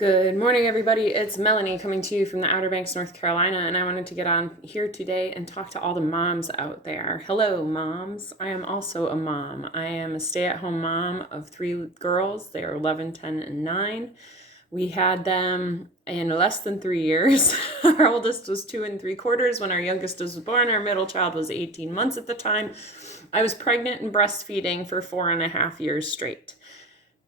Good morning, everybody. It's Melanie coming to you from the Outer Banks, North Carolina, and I wanted to get on here today and talk to all the moms out there. Hello, moms. I am also a mom. I am a stay-at-home mom of 3 girls. They are 11, 10, and 9. We had them in less than 3 years. Our oldest was 2 3/4 when our youngest was born. Our middle child was 18 months at the time. I was pregnant and breastfeeding for 4.5 years straight.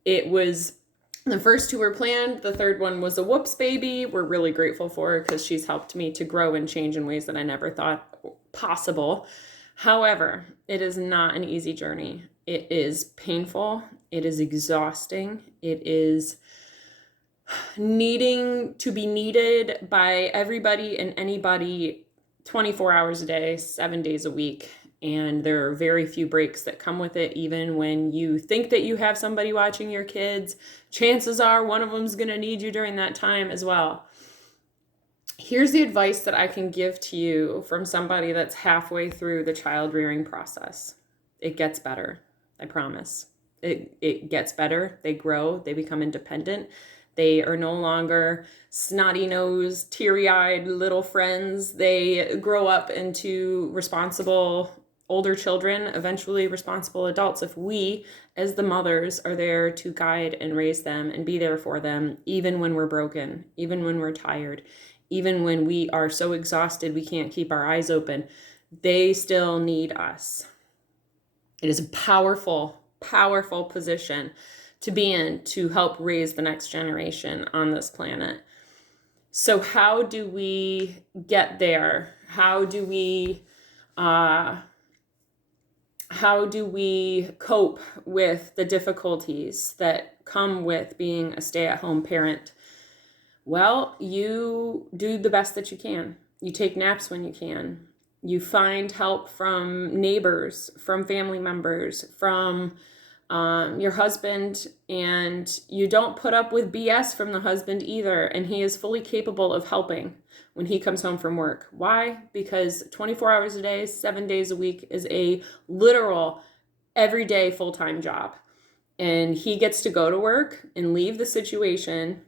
It was The first 2 were planned. The third one was a whoops baby. We're really grateful for her because she's helped me to grow and change in ways that I never thought possible. However, it is not an easy journey. It is painful. It is exhausting. It is needing to be needed by everybody and anybody 24 hours a day, 7 days a week. And there are very few breaks that come with it. Even when you think that you have somebody watching your kids, chances are one of them's going to need you during that time as well. Here's the advice that I can give to you from somebody that's halfway through the child rearing process. It gets better. I promise. It gets better. They grow. They become independent. They are no longer snotty-nosed, teary-eyed little friends. They grow up into responsible older children, eventually responsible adults, if we, as the mothers, are there to guide and raise them and be there for them, even when we're broken, even when we're tired, even when we are so exhausted we can't keep our eyes open. They still need us. It is a powerful, powerful position to be in to help raise the next generation on this planet. So how do we get there? How do we cope with the difficulties that come with being a stay-at-home parent? Well, you do the best that you can. You take naps when you can. You find help from neighbors, from family members, from your husband, and you don't put up with BS from the husband either. And he is fully capable of helping when he comes home from work. Why? Because 24 hours a day, 7 days a week is a literal everyday full-time job. And he gets to go to work and leave the situation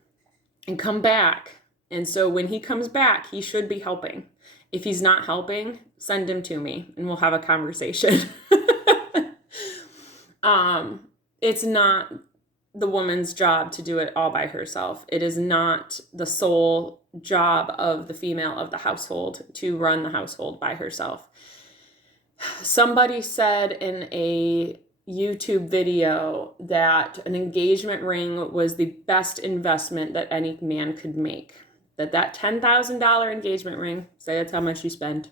and come back. And so when he comes back, he should be helping. If he's not helping, send him to me and we'll have a conversation. It's not the woman's job to do it all by herself. It is not the sole job of the female of the household to run the household by herself. Somebody said in a YouTube video that an engagement ring was the best investment that any man could make. That $10,000 engagement ring, say that's how much you spend,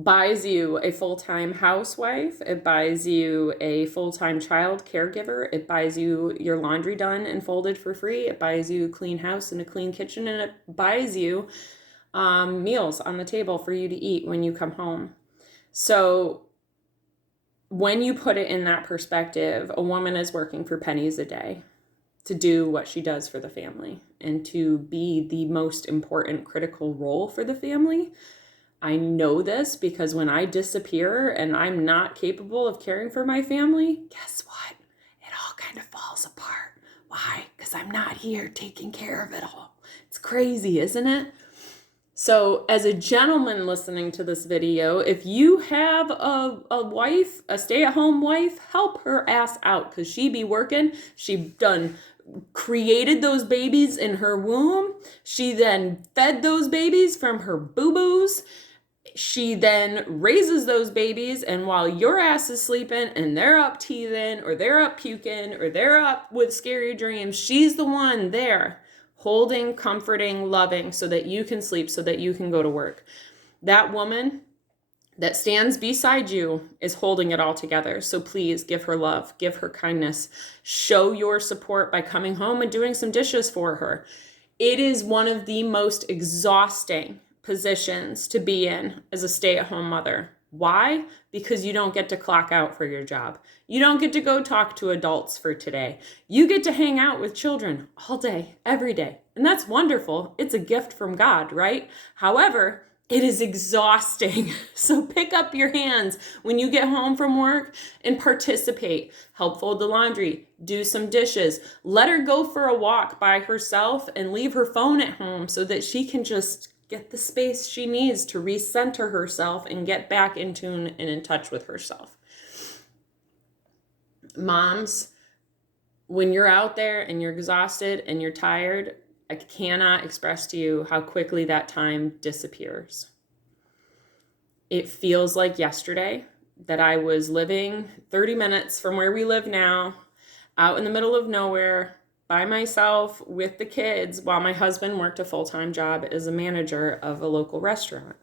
buys you a full-time housewife. It buys you a full-time child caregiver. It buys you your laundry done and folded for free. It buys you a clean house and a clean kitchen, and it buys you meals on the table for you to eat when you come home. So when you put it in that perspective, a woman is working for pennies a day to do what she does for the family and to be the most important critical role for the family. I know this because when I disappear and I'm not capable of caring for my family, guess what? It all kind of falls apart. Why? Because I'm not here taking care of it all. It's crazy, isn't it? So as a gentleman listening to this video, if you have a wife, a stay-at-home wife, help her ass out because she be working. She done created those babies in her womb. She then fed those babies from her boo-boos. She then raises those babies, and while your ass is sleeping and they're up teething or they're up puking or they're up with scary dreams, she's the one there holding, comforting, loving so that you can sleep, so that you can go to work. That woman that stands beside you is holding it all together. So please give her love, give her kindness, show your support by coming home and doing some dishes for her. It is one of the most exhausting positions to be in as a stay-at-home mother. Why? Because you don't get to clock out for your job. You don't get to go talk to adults for today. You get to hang out with children all day, every day. And that's wonderful. It's a gift from God, right? However, It is exhausting. So pick up your hands when you get home from work and participate. Help fold the laundry, do some dishes, let her go for a walk by herself and leave her phone at home so that she can just get the space she needs to recenter herself and get back in tune and in touch with herself. Moms, when you're out there and you're exhausted and you're tired, I cannot express to you how quickly that time disappears. It feels like yesterday that I was living 30 minutes from where we live now, out in the middle of nowhere, by myself with the kids, while my husband worked a full-time job as a manager of a local restaurant.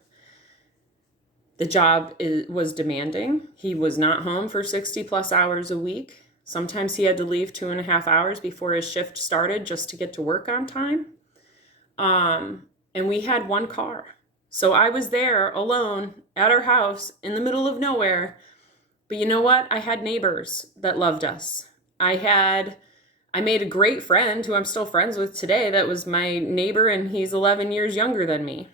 The job was demanding. He was not home for 60 plus hours a week. Sometimes he had to leave 2.5 hours before his shift started just to get to work on time. And we had one car. So I was there alone at our house in the middle of nowhere. But you know what? I had neighbors that loved us. I made a great friend who I'm still friends with today. That was my neighbor, and he's 11 years younger than me.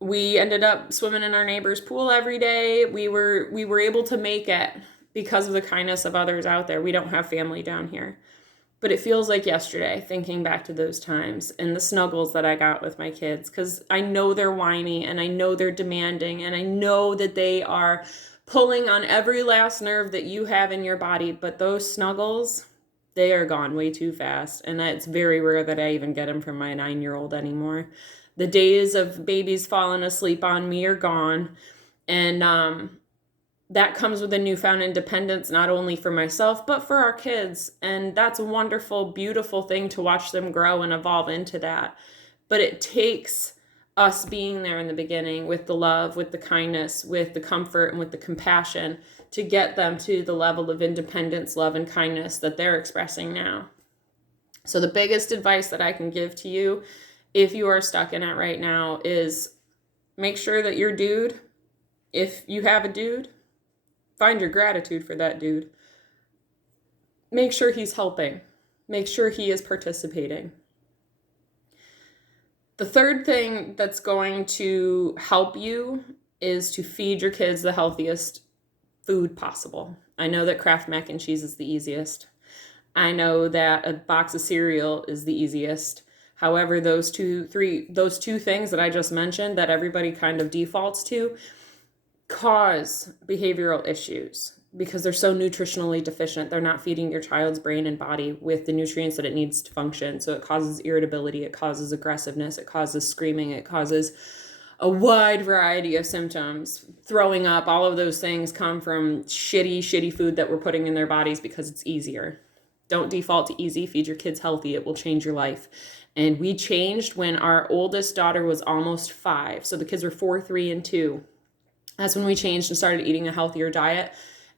We ended up swimming in our neighbor's pool every day. We were able to make it because of the kindness of others out there. We don't have family down here. But it feels like yesterday, thinking back to those times and the snuggles that I got with my kids, because I know they're whiny and I know they're demanding and I know that they are pulling on every last nerve that you have in your body. But those snuggles, they are gone way too fast. And it's very rare that I even get them from my 9-year-old anymore. The days of babies falling asleep on me are gone. And that comes with a newfound independence, not only for myself, but for our kids. And that's a wonderful, beautiful thing to watch them grow and evolve into that. But it takes us being there in the beginning with the love, with the kindness, with the comfort, and with the compassion to get them to the level of independence, love, and kindness that they're expressing now. So the biggest advice that I can give to you, if you are stuck in it right now, is make sure that your dude, if you have a dude, find your gratitude for that dude. Make sure he's helping. Make sure he is participating. The third thing that's going to help you is to feed your kids the healthiest food possible. I know that Kraft mac and cheese is the easiest. I know that a box of cereal is the easiest. However, those two things that I just mentioned that everybody kind of defaults to cause behavioral issues because they're so nutritionally deficient. They're not feeding your child's brain and body with the nutrients that it needs to function. So it causes irritability, it causes aggressiveness, it causes screaming, it causes a wide variety of symptoms. Throwing up, all of those things come from shitty food that we're putting in their bodies because it's easier. Don't default to easy. Feed your kids healthy. It will change your life. And we changed when our oldest daughter was almost 5. So the kids were 4, 3, and 2. That's when we changed and started eating a healthier diet.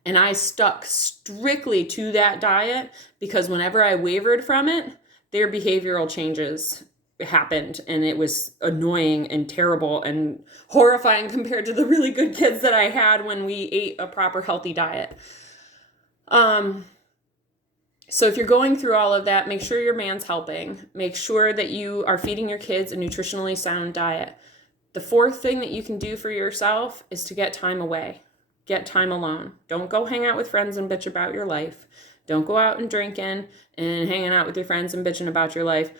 And I stuck strictly to that diet because whenever I wavered from it, their behavioral changes happened. And it was annoying and terrible and horrifying compared to the really good kids that I had when we ate a proper healthy diet. So if you're going through all of that, make sure your man's helping. Make sure that you are feeding your kids a nutritionally sound diet. The fourth thing that you can do for yourself is to get time away. Get time alone. Don't go hang out with friends and bitch about your life. Don't go out and drinking and hanging out with your friends and bitching about your life.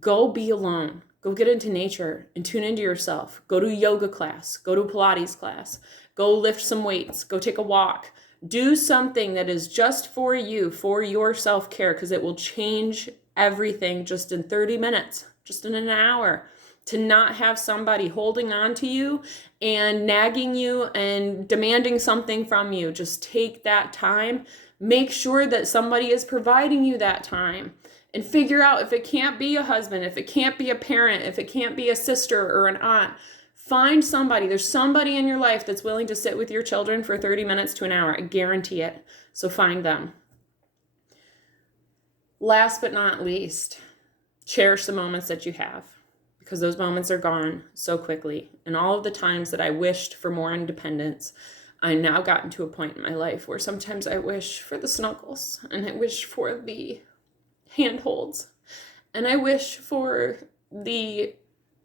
Go be alone. Go get into nature and tune into yourself. Go to yoga class. Go to Pilates class. Go lift some weights. Go take a walk. Do something that is just for you, for your self-care, because it will change everything just in 30 minutes, just in an hour. To not have somebody holding on to you and nagging you and demanding something from you. Just take that time. Make sure that somebody is providing you that time. And figure out if it can't be a husband, if it can't be a parent, if it can't be a sister or an aunt. Find somebody. There's somebody in your life that's willing to sit with your children for 30 minutes to an hour. I guarantee it. So find them. Last but not least, cherish the moments that you have, because those moments are gone so quickly. And all of the times that I wished for more independence, I've now gotten to a point in my life where sometimes I wish for the snuggles, and I wish for the handholds, and I wish for the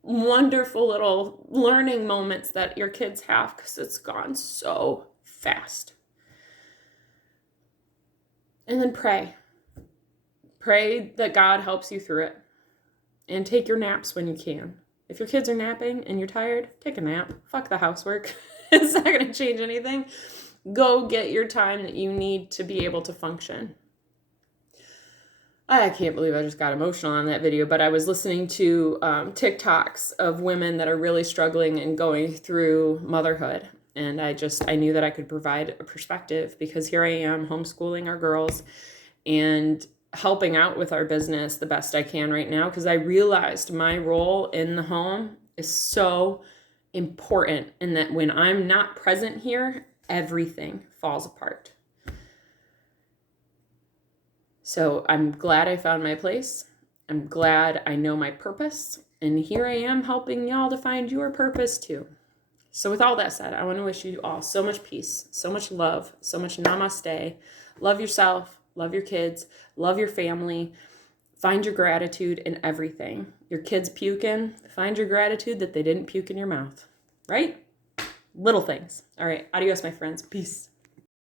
wonderful little learning moments that your kids have, because it's gone so fast. And then pray. Pray that God helps you through it. And take your naps when you can. If your kids are napping and you're tired, take a nap. Fuck the housework. It's not going to change anything. Go get your time that you need to be able to function. I can't believe I just got emotional on that video, but I was listening to TikToks of women that are really struggling and going through motherhood. And I knew that I could provide a perspective, because here I am homeschooling our girls and helping out with our business the best I can right now, because I realized my role in the home is so important, and that when I'm not present here, everything falls apart. So I'm glad I found my place. I'm glad I know my purpose. And here I am helping y'all to find your purpose too. So with all that said, I want to wish you all so much peace, so much love, so much namaste. Love yourself, love your kids, love your family. Find your gratitude in everything. Your kids puking, find your gratitude that they didn't puke in your mouth, right? Little things. All right. Adios, my friends. Peace.